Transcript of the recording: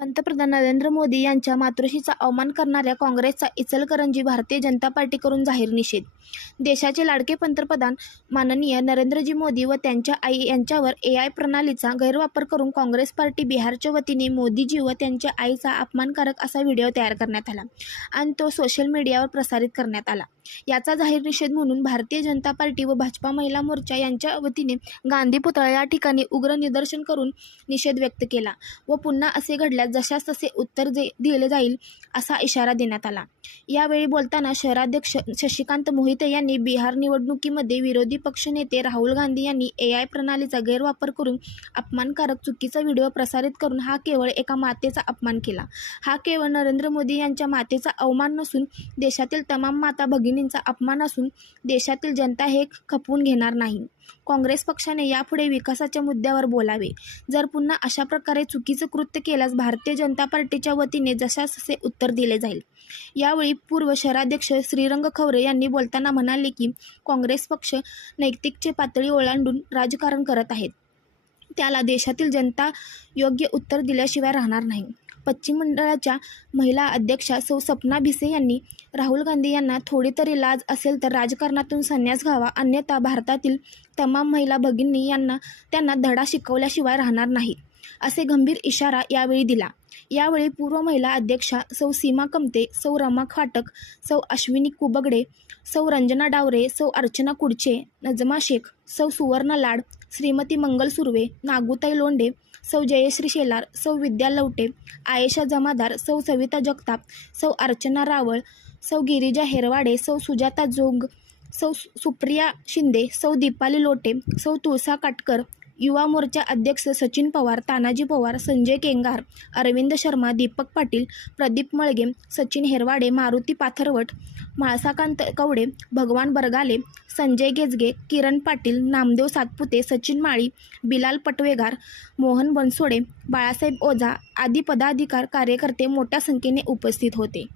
पंतप्रधान नरेंद्र मोदी यांच्या मातृशीचा अवमान करणाऱ्या काँग्रेसचा इचलकरंजी भारतीय जनता पार्टीकडून जाहीर निषेध. देशाचे लाडके पंतप्रधान माननीय नरेंद्रजी मोदी व त्यांच्या आई यांच्यावर ए आय प्रणालीचा गैरवापर करून काँग्रेस पार्टी बिहारच्या वतीने मोदीजी व त्यांच्या आईचा अपमानकारक असा व्हिडिओ तयार करण्यात आला आणि तो सोशल मीडियावर प्रसारित करण्यात आला. याचा जाहीर निषेध म्हणून भारतीय जनता पार्टी व भाजपा महिला मोर्चा यांच्या वतीने गांधी पुतळा या ठिकाणी उग्र निदर्शन करून निषेध व्यक्त केला व पुन्हा असे घडल्यास जशास तसे उत्तर जे दिले जाईल असा इशारा देण्यात आला. यावेळी बोलताना शहराध्यक्ष शशिकांत मोहिते यांनी बिहार निवडणुकीमध्ये विरोधी पक्षनेते राहुल गांधी यांनी ए आय प्रणालीचा गैरवापर करून अपमानकारक चुकीचा व्हिडिओ प्रसारित करून हा केवळ एका मातेचा अपमान केला. हा केवळ नरेंद्र मोदी यांच्या मातेचा अवमान नसून देशातील तमाम माता भगिनींचा अपमान असून देशातील जनता हे खपवून घेणार नाही. काँग्रेस पक्षाने यापुढे विकासाच्या मुद्द्यावर बोलावे. जर पुन्हा अशा प्रकारे चुकीचं कृत्य केल्यास भारतीय जनता पार्टीच्या वतीने जशास तसे उत्तर दिले जाईल. यावेळी पूर्व शहराध्यक्ष श्रीरंग खवरे यांनी बोलताना म्हणाले की काँग्रेस पक्ष नैतिकचे पातळी ओलांडून राजकारण करत आहेत. त्याला देशातील जनता योग्य उत्तर दिल्याशिवाय राहणार नाही. पश्चिम मंडळाच्या महिला अध्यक्षा सौ सपना भिसे यांनी राहुल गांधी यांना थोडी तरी लाज असेल तर राजकारणातून संन्यास घ्यावा. अन्यथा भारतातील तमाम महिला भगिनी यांना त्यांना धडा शिकवल्याशिवाय राहणार नाही असे गंभीर इशारा यावेळी दिला. यावेळी पूर्व महिला अध्यक्षा सौ सीमा कमते सौ रमा खाटक सौ अश्विनी कुबगडे सौ रंजना डावरे सौ अर्चना कुडचे नजमा शेख सौ सुवर्ण लाड श्रीमती मंगल सुर्वे नागुताई लोंढे सौ जयश्री शेलार सौ विद्या लवटे आयेशा जमादार सौ सविता जगताप सौ अर्चना रावळ सौ गिरिजा हेरवाडे सौ सुजाता जोग सौ सुप्रिया शिंदे सौ दीपाली लोटे सौ तुळसा काटकर युवा मोर्चा अध्यक्ष सचिन पवार तानाजी पवार संजय केंगार अरविंद शर्मा दीपक पाटील प्रदीप मळगे सचिन हेरवाडे मारुती पाथरवट माळसाकांत कवडे भगवान बरगाले संजय गेजगे किरण पाटील नामदेव सातपुते सचिन माळी बिलाल पटवेगार मोहन बनसोडे बाळासाहेब ओझा आदी पदाधिकार कार्यकर्ते मोठ्या संख्येने उपस्थित होते.